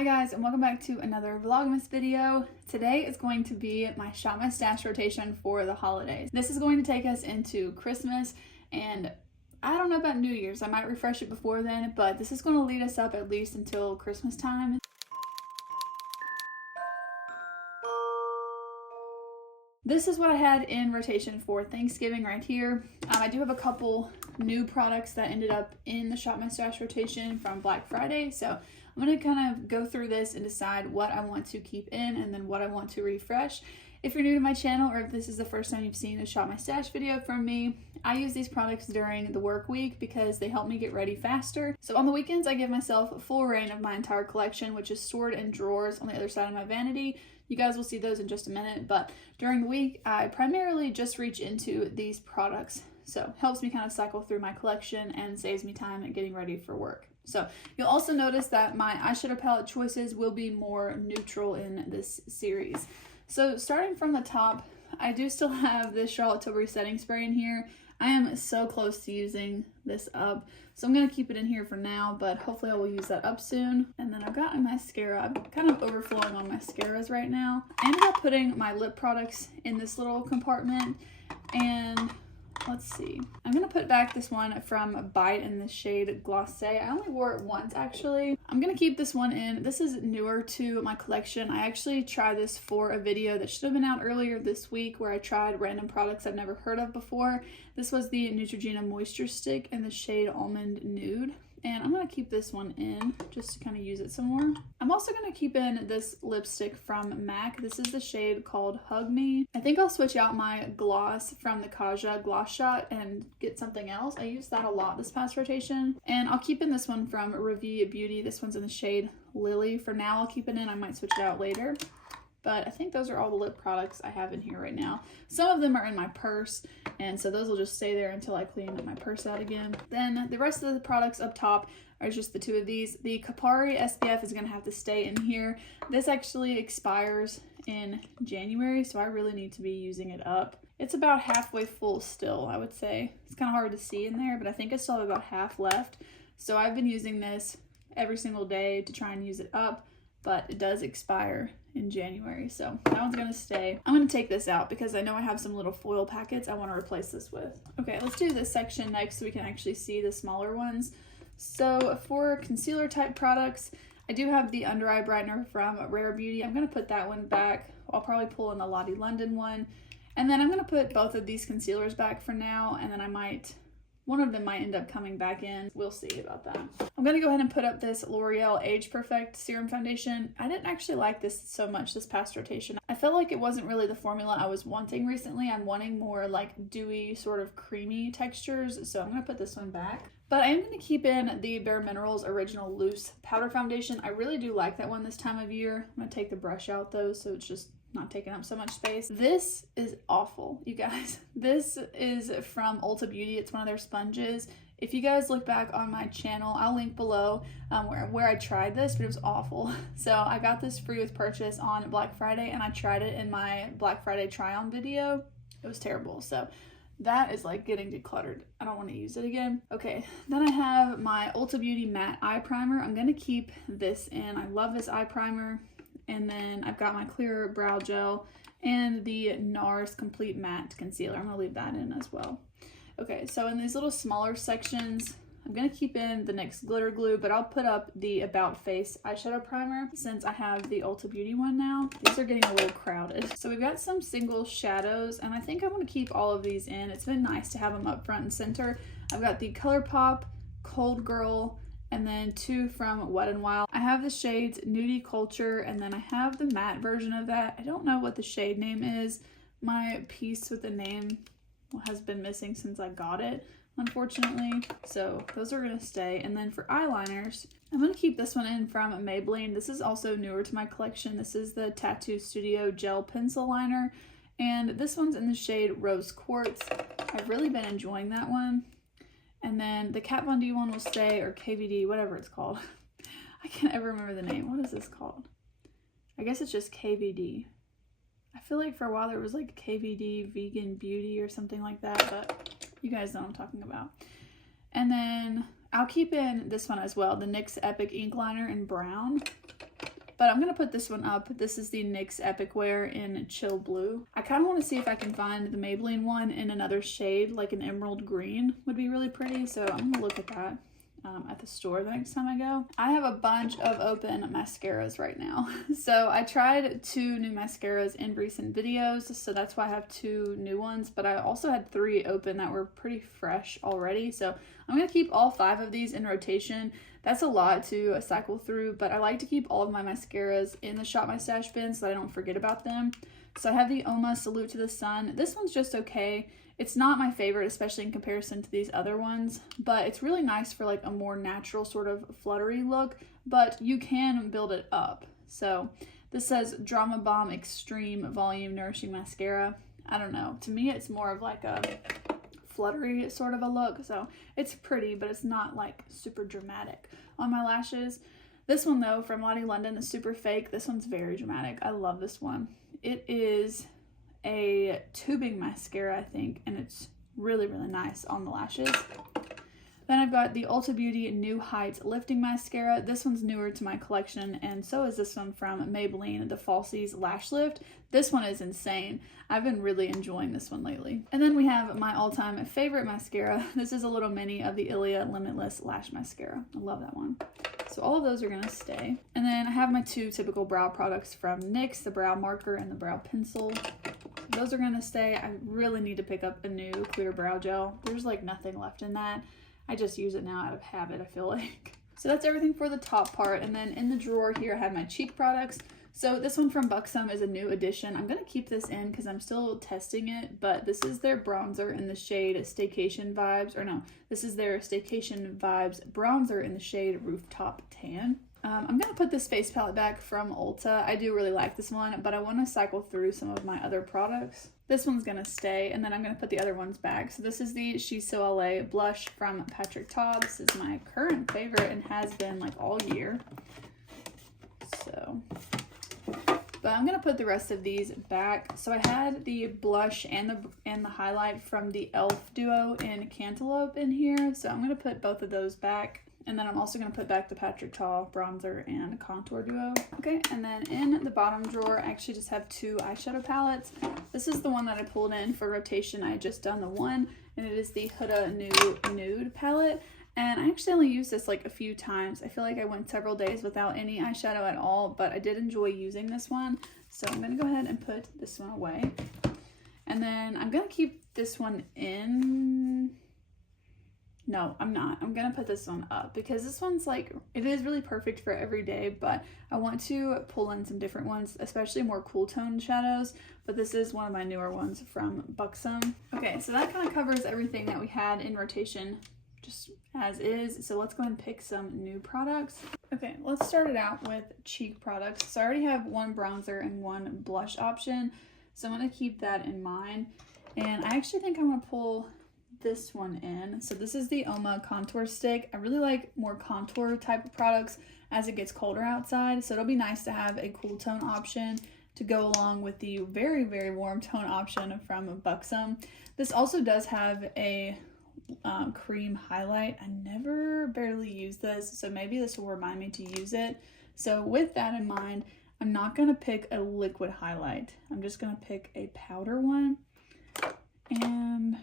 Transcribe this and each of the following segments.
Hi guys, and welcome back to another vlogmas video. Today is going to be my Shop My Stash rotation for the holidays. This is going to take us into Christmas, and I don't know about New Year's. I might refresh it before then, but this is going to lead us up at least until Christmas time. This is what I had in rotation for Thanksgiving right here. I do have a couple new products that ended up in the Shop My Stash rotation from Black Friday, so I'm going to kind of go through this and decide what I want to keep in and then what I want to refresh. If you're new to my channel, or if this is the first time you've seen a Shop My Stash video from me, I use these products during the work week because they help me get ready faster. So on the weekends, I give myself a full reign of my entire collection, which is stored in drawers on the other side of my vanity. You guys will see those in just a minute, but during the week, I primarily just reach into these products. So it helps me kind of cycle through my collection and saves me time at getting ready for work. So you'll also notice that my eyeshadow palette choices will be more neutral in this series. So starting from the top, I do still have this Charlotte Tilbury setting spray in here. I am so close to using this up, so I'm going to keep it in here for now, but hopefully I will use that up soon. And then I've got a mascara. I'm kind of overflowing on mascaras right now. I ended up putting my lip products in this little compartment, and let's see. I'm going to put back this one from Bite in the shade Glacé. I only wore it once, actually. I'm going to keep this one in. This is newer to my collection. I actually tried this for a video that should have been out earlier this week where I tried random products I've never heard of before. This was the Neutrogena Moisture Stick in the shade Almond Nude. And I'm going to keep this one in just to kind of use it some more. I'm also going to keep in this lipstick from MAC. This is the shade called Hug Me. I think I'll switch out my gloss from the Kaja Gloss Shot and get something else. I used that a lot this past rotation. And I'll keep in this one from Revie Beauty. This one's in the shade Lily. For now, I'll keep it in. I might switch it out later. But I think those are all the lip products I have in here right now. Some of them are in my purse, and so those will just stay there until I clean my purse out again. Then the rest of the products up top are just the two of these. The Kapari SPF is going to have to stay in here. This actually expires in January, so I really need to be using it up. It's about halfway full still, I would say. It's kind of hard to see in there, but I think I still have about half left. So I've been using this every single day to try and use it up, but it does expire in January, so that one's gonna stay. I'm gonna take this out because I know I have some little foil packets I want to replace this with. Okay, let's do this section next so we can actually see the smaller ones. So for concealer type products, I do have the under eye brightener from Rare Beauty. I'm gonna put that one back. I'll probably pull in the Lottie London one, and then I'm gonna put both of these concealers back for now, and then one of them might end up coming back in. We'll see about that. I'm going to go ahead and put up this L'Oreal Age Perfect Serum Foundation. I didn't actually like this so much this past rotation. I felt like it wasn't really the formula I was wanting recently. I'm wanting more like dewy, sort of creamy textures, so I'm going to put this one back. But I am going to keep in the Bare Minerals Original Loose Powder Foundation. I really do like that one this time of year. I'm going to take the brush out though, so it's just not taking up so much space. This is awful, you guys. This is from Ulta Beauty. It's one of their sponges. If you guys look back on my channel, I'll link below where I tried this, but it was awful. So I got this free with purchase on Black Friday, and I tried it in my Black Friday try-on video. It was terrible. So that is like getting decluttered. I don't want to use it again. Okay, then I have my Ulta Beauty Matte Eye Primer. I'm going to keep this in. I love this eye primer. And then I've got my clear brow gel and the NARS Complete Matte Concealer. I'm going to leave that in as well. Okay, so in these little smaller sections, I'm going to keep in the NYX Glitter Glue, but I'll put up the About Face eyeshadow primer since I have the Ulta Beauty one now. These are getting a little crowded. So we've got some single shadows, and I think I want to keep all of these in. It's been nice to have them up front and center. I've got the ColourPop, Cold Girl, and then two from Wet n Wild. I have the shades Nudie Culture, and then I have the matte version of that. I don't know what the shade name is. My piece with the name has been missing since I got it, unfortunately. So those are gonna stay. And then for eyeliners, I'm gonna keep this one in from Maybelline. This is also newer to my collection. This is the Tattoo Studio Gel Pencil Liner, and this one's in the shade Rose Quartz. I've really been enjoying that one. And then the Kat Von D one will stay, or KVD, whatever it's called. I can't ever remember the name. What is this called? I guess it's just KVD. I feel like for a while there was like KVD Vegan Beauty or something like that, but you guys know what I'm talking about. And then I'll keep in this one as well, the NYX Epic Ink Liner in brown. but I'm going to put this one up. This is the NYX Epic Wear in Chill Blue. I kind of want to see if I can find the Maybelline one in another shade, like an emerald green would be really pretty. So I'm going to look at that at the store the next time I go. I have a bunch of open mascaras right now. So I tried 2 new mascaras in recent videos, so that's why I have 2 new ones, but I also had 3 open that were pretty fresh already. So I'm going to keep all 5 of these in rotation. That's a lot to cycle through, but I like to keep all of my mascaras in the Shop My Stash bin so that I don't forget about them. So I have the Oma Salute to the Sun. This one's just okay. It's not my favorite, especially in comparison to these other ones, but it's really nice for like a more natural sort of fluttery look, but you can build it up. So this says Drama Bomb Extreme Volume Nourishing Mascara. I don't know. To me, it's more of like a fluttery sort of a look. So it's pretty, but it's not like super dramatic on my lashes. This one though, from Lottie London, is super fake. This one's very dramatic. I love this one. It is a tubing mascara, I think, and it's really, really nice on the lashes. Then I've got the Ulta Beauty New Heights Lifting Mascara. This one's newer to my collection, and so is this one from Maybelline, the Falsies Lash Lift. This one is insane. I've been really enjoying this one lately. And then we have my all-time favorite mascara. This is a little mini of the Ilia Limitless Lash Mascara. I love that one. So all of those are going to stay. And then I have my 2 typical brow products from NYX, the brow marker and the brow pencil. Those are going to stay. I really need to pick up a new clear brow gel. There's like nothing left in that. I just use it now out of habit, I feel like. So that's everything for the top part. And then in the drawer here, I have my cheek products. So this one from Buxom is a new addition. I'm going to keep this in because I'm still testing it, but this is their bronzer in the shade Staycation Vibes, or no, this is their Staycation Vibes bronzer in the shade Rooftop Tan. I'm going to put this face palette back from Ulta. I do really like this one, but I want to cycle through some of my other products. This one's going to stay, and then I'm going to put the other ones back. So this is the She's So LA blush from Patrick Ta. This is my current favorite and has been like all year. So, but I'm going to put the rest of these back. So I had the blush and the highlight from the e.l.f. duo in Cantaloupe in here. So I'm going to put both of those back. And then I'm also going to put back the Patrick Ta bronzer and contour duo. Okay, and then in the bottom drawer, I actually just have 2 eyeshadow palettes. This is the one that I pulled in for rotation. I had just done the one, and it is the Huda Nude palette. And I actually only used this like a few times. I feel like I went several days without any eyeshadow at all, but I did enjoy using this one. So I'm going to go ahead and put this one away. And then I'm going to keep this one in. No, I'm not. I'm going to put this one up because this one's like, it is really perfect for every day, but I want to pull in some different ones, especially more cool tone shadows, but this is one of my newer ones from Buxom. Okay, so that kind of covers everything that we had in rotation just as is. So let's go ahead and pick some new products. Okay, let's start it out with cheek products. So I already have 1 bronzer and 1 blush option, so I'm going to keep that in mind. And I actually think I'm going to pull this one in. So this is the Oma contour stick. I really like more contour type of products as it gets colder outside, so it'll be nice to have a cool tone option to go along with the very, very warm tone option from Buxom. This also does have a cream highlight. I never barely use this, so maybe this will remind me to use it. So with that in mind, I'm not going to pick a liquid highlight. I'm just going to pick a powder one. And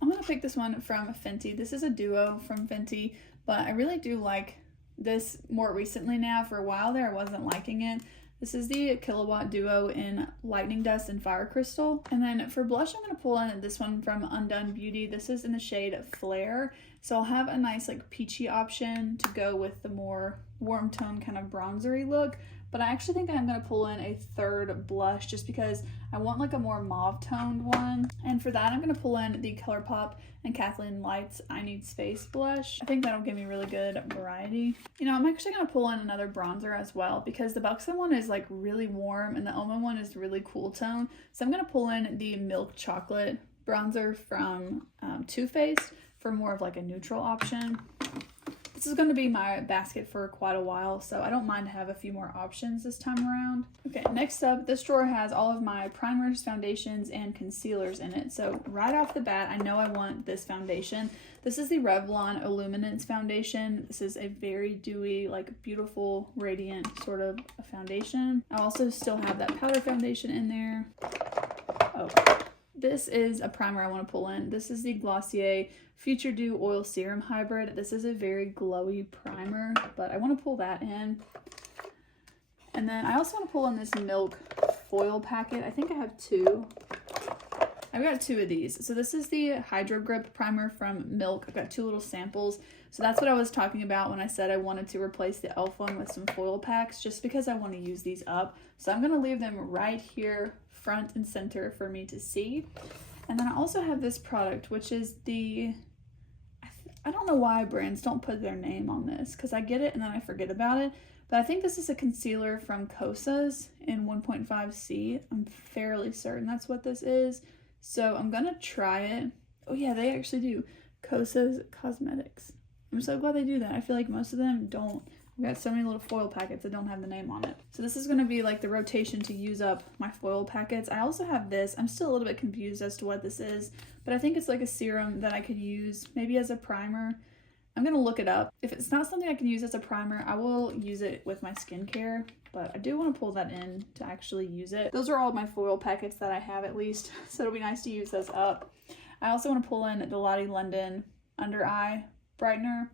I'm going to pick this one from Fenty. This is a duo from Fenty, but I really do like this more recently now. For a while there, I wasn't liking it. This is the Kilowatt Duo in Lightning Dust and Fire Crystal. And then for blush, I'm going to pull in this one from Undone Beauty. This is in the shade Flare. So I'll have a nice like peachy option to go with the more warm tone kind of bronzery look. But I actually think I'm going to pull in a 3rd blush just because I want like a more mauve toned one. And for that, I'm going to pull in the ColourPop and Kathleen Light's I Need Space blush. I think that'll give me really good variety. You know, I'm actually going to pull in another bronzer as well because the Buxom one is like really warm and the Oma one is really cool tone. So I'm going to pull in the Milk Chocolate bronzer from Too Faced for more of like a neutral option. This is going to be my basket for quite a while, so I don't mind to have a few more options this time around. Okay, next up, this drawer has all of my primers, foundations, and concealers in it. So right off the bat, I know I want this foundation. This is the Revlon Illuminance foundation. This is a very dewy, like beautiful, radiant sort of a foundation. I also still have that powder foundation in there. Oh, this is a primer I want to pull in. This is the Glossier Future Dew Oil Serum Hybrid. This is a very glowy primer, but I want to pull that in. And then I also want to pull in this Milk foil packet. I think I have two. I've got two of these. So this is the Hydro Grip primer from Milk. I've got two little samples. So that's what I was talking about when I said I wanted to replace the e.l.f. one with some foil packs, just because I want to use these up. So I'm going to leave them right here, front and center for me to see. And then I also have this product, which is the, I don't know why brands don't put their name on this, because I get it and then I forget about it. But I think this is a concealer from Kosas in 1.5C. I'm fairly certain that's what this is. So I'm going to try it. Oh yeah, they actually do. Kosas Cosmetics. I'm so glad they do that. I feel like most of them don't. I've got so many little foil packets that don't have the name on it. So this is going to be like the rotation to use up my foil packets. I also have this. I'm still a little bit confused as to what this is, but I think it's like a serum that I could use maybe as a primer. I'm going to look it up. If it's not something I can use as a primer, I will use it with my skincare, but I do want to pull that in to actually use it. Those are all my foil packets that I have at least, so it'll be nice to use those up. I also want to pull in the Lottie London Under Eye Brightener.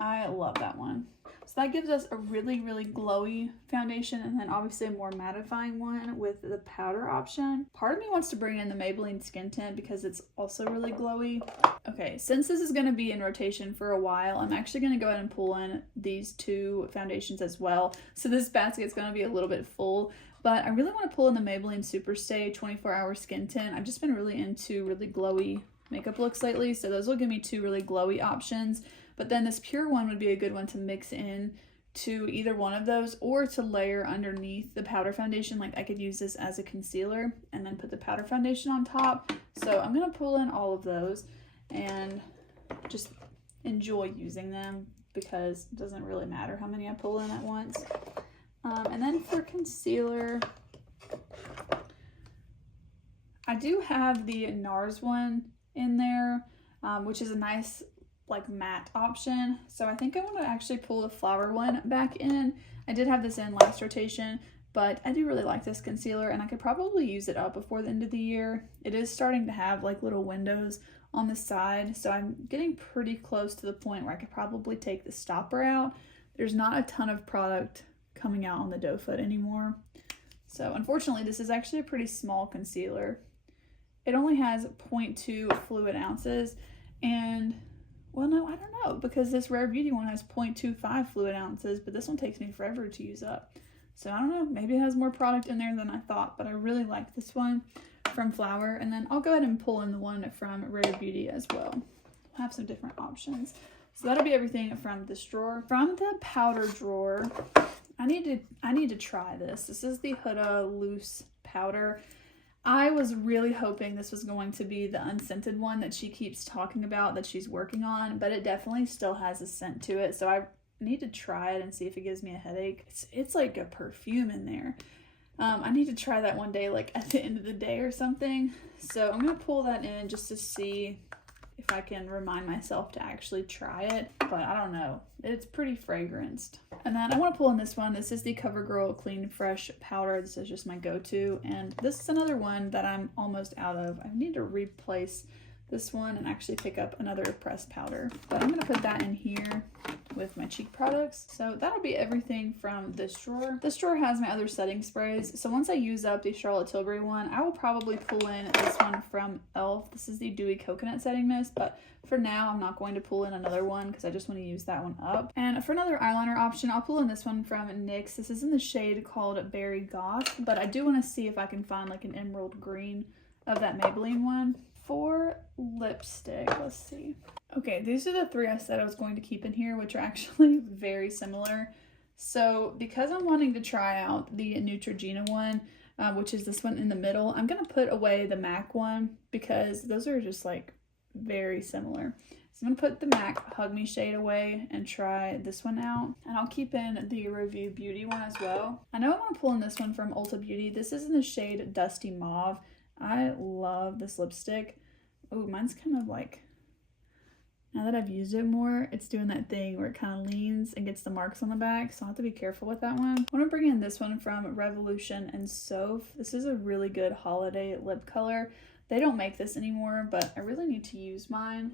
I love that one. So that gives us a really, really glowy foundation, and then obviously a more mattifying one with the powder option. Part of me wants to bring in the Maybelline Skin Tint because it's also really glowy. Okay, since this is going to be in rotation for a while, I'm actually going to go ahead and pull in these two foundations as well. So this basket's going to be a little bit full, but I really want to pull in the Maybelline Superstay 24-Hour Skin Tint. I've just been really into really glowy makeup looks lately, so those will give me two really glowy options. But then this pure one would be a good one to mix in to either one of those, or to layer underneath the powder foundation. Like I could use this as a concealer and then put the powder foundation on top. So I'm going to pull in all of those and just enjoy using them, because it doesn't really matter how many I pull in at once. And then for concealer, I do have the NARS one in there, which is a nice like matte option. So I think I want to actually pull the flower one back in. I did have this in last rotation, but I do really like this concealer and I could probably use it up before the end of the year. It is starting to have like little windows on the side, so I'm getting pretty close to the point where I could probably take the stopper out. There's not a ton of product coming out on the doe foot anymore. So unfortunately, this is actually a pretty small concealer. It only has 0.2 fluid ounces, and well, no, I don't know, because this Rare Beauty one has 0.25 fluid ounces, but this one takes me forever to use up. So I don't know, maybe it has more product in there than I thought, but I really like this one from Flower. And then I'll go ahead and pull in the one from Rare Beauty as well. We'll have some different options. So that'll be everything from this drawer. From the powder drawer, I need to try this. This is the Huda Loose Powder. I was really hoping this was going to be the unscented one that she keeps talking about that she's working on, but it definitely still has a scent to it. So I need to try it and see if it gives me a headache. It's like a perfume in there. I need to try that one day, like at the end of the day or something. So I'm going to pull that in just to see if I can remind myself to actually try it, but I don't know. It's pretty fragranced. And then I want to pull in this one. This is the CoverGirl Clean Fresh Powder. This is just my go-to, and this is another one that I'm almost out of. I need to replace this one and actually pick up another pressed powder, but I'm going to put that in here with my cheek products. So that'll be everything from this drawer. This drawer has my other setting sprays, so once I use up the Charlotte Tilbury one, I will probably pull in this one from e.l.f. This is the Dewy Coconut Setting Mist, but for now I'm not going to pull in another one because I just want to use that one up. And for another eyeliner option, I'll pull in this one from NYX. This is in the shade called Berry Goth, but I do want to see if I can find like an emerald green of that Maybelline one. For lipstick, let's see. Okay, these are the three I said I was going to keep in here, which are actually very similar. So because I'm wanting to try out the Neutrogena one, which is this one in the middle, I'm going to put away the MAC one because those are just like very similar. So I'm going to put the MAC Hug Me shade away and try this one out. And I'll keep in the Review Beauty one as well. I know I want to pull in this one from Ulta Beauty. This is in the shade Dusty Mauve. I love this lipstick. Oh, mine's kind of like, now that I've used it more, it's doing that thing where it kind of leans and gets the marks on the back. So I'll have to be careful with that one. I want to bring in this one from Revolution and Soph. This is a really good holiday lip color. They don't make this anymore, but I really need to use mine.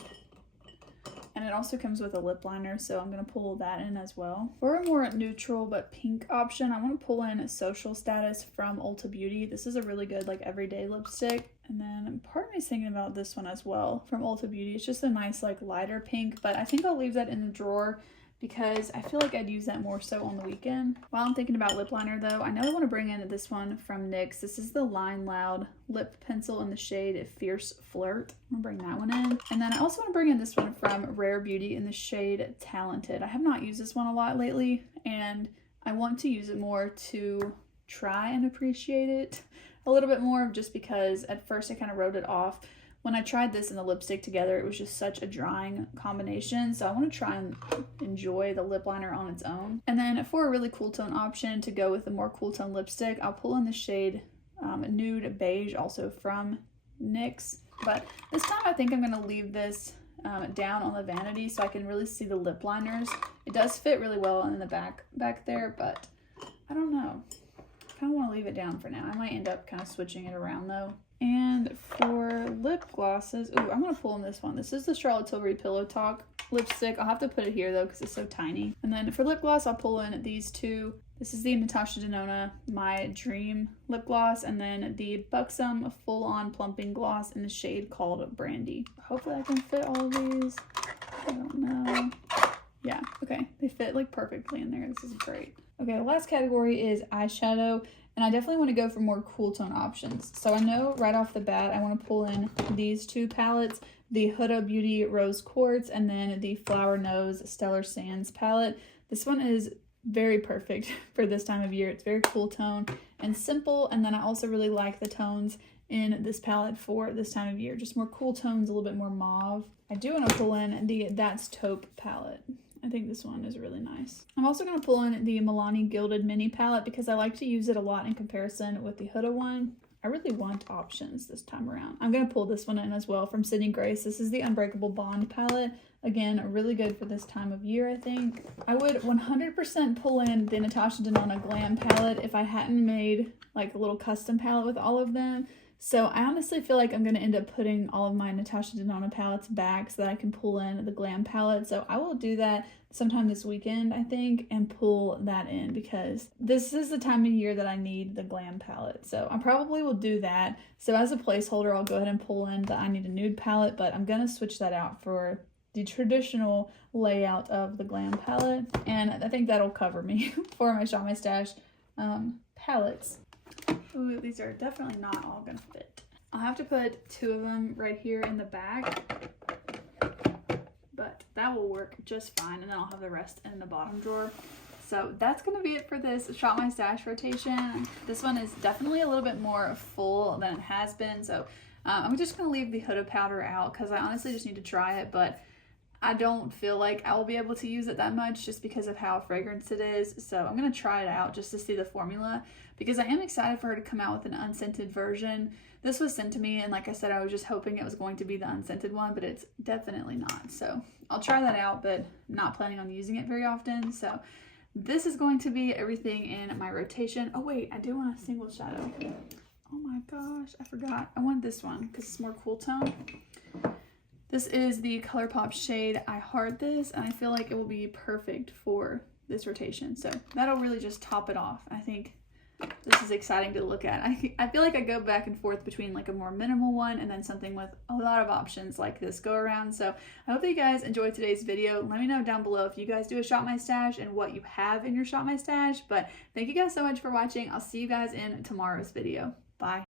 And it also comes with a lip liner, so I'm going to pull that in as well. For a more neutral but pink option, I want to pull in Social Status from Ulta Beauty. This is a really good like everyday lipstick. And then part of me is thinking about this one as well from Ulta Beauty. It's just a nice like lighter pink, but I think I'll leave that in the drawer because I feel like I'd use that more so on the weekend. While I'm thinking about lip liner though, I know I want to bring in this one from NYX. This is the Line Loud lip pencil in the shade Fierce Flirt. I'm gonna bring that one in. And then I also want to bring in this one from Rare Beauty in the shade Talented. I have not used this one a lot lately, and I want to use it more to try and appreciate it a little bit more, just because at first I kind of wrote it off. When I tried this and the lipstick together, it was just such a drying combination. So I want to try and enjoy the lip liner on its own. And then for a really cool tone option to go with a more cool tone lipstick, I'll pull in the shade Nude Beige, also from NYX. But this time I think I'm going to leave this down on the vanity so I can really see the lip liners. It does fit really well in the back there, but I don't know. I kind of want to leave it down for now. I might end up kind of switching it around though. And for lip glosses, ooh, I'm going to pull in this one. This is the Charlotte Tilbury Pillow Talk lipstick. I'll have to put it here though because it's so tiny. And then for lip gloss, I'll pull in these two. This is the Natasha Denona My Dream lip gloss, and then the Buxom Full On Plumping Gloss in the shade called Brandy. Hopefully I can fit all of these. I don't know. Yeah, okay. They fit like perfectly in there. This is great. Okay, the last category is eyeshadow. And I definitely want to go for more cool tone options. So I know right off the bat, I want to pull in these two palettes, the Huda Beauty Rose Quartz and then the Flower Nose Stellar Sands palette. This one is very perfect for this time of year. It's very cool tone and simple. And then I also really like the tones in this palette for this time of year. Just more cool tones, a little bit more mauve. I do want to pull in the That's Taupe palette. I think this one is really nice. I'm also going to pull in the Milani Gilded Mini palette because I like to use it a lot in comparison with the Huda one. I really want options this time around. I'm going to pull this one in as well from Sydney Grace. This is the Unbreakable Bond palette. Again, really good for this time of year, I think. I would 100% pull in the Natasha Denona Glam palette if I hadn't made like a little custom palette with all of them. So I honestly feel like I'm going to end up putting all of my Natasha Denona palettes back so that I can pull in the Glam palette. So I will do that sometime this weekend, I think, and pull that in because this is the time of year that I need the Glam palette. So I probably will do that. So as a placeholder, I'll go ahead and pull in the I Need a Nude palette, but I'm going to switch that out for the traditional layout of the Glam palette. And I think that'll cover me for my Shop My Stash palettes. Ooh, these are definitely not all gonna fit. I'll have to put two of them right here in the back, but that will work just fine, and then I'll have the rest in the bottom drawer. So that's gonna be it for this Shop My Stash rotation. This one is definitely a little bit more full than it has been, so I'm just gonna leave the Huda powder out because I honestly just need to try it, but I don't feel like I will be able to use it that much just because of how fragrant it is. So I'm going to try it out just to see the formula because I am excited for her to come out with an unscented version. This was sent to me, and like I said, I was just hoping it was going to be the unscented one, but it's definitely not. So I'll try that out, but not planning on using it very often. So this is going to be everything in my rotation. Oh wait, I do want a single shadow. Oh my gosh, I forgot. I want this one because it's more cool tone. This is the ColourPop shade I Heart This, and I feel like it will be perfect for this rotation. So that'll really just top it off. I think this is exciting to look at. I feel like I go back and forth between like a more minimal one and then something with a lot of options like this go around. So I hope that you guys enjoyed today's video. Let me know down below if you guys do a Shop My Stash and what you have in your Shop My Stash. But thank you guys so much for watching. I'll see you guys in tomorrow's video. Bye.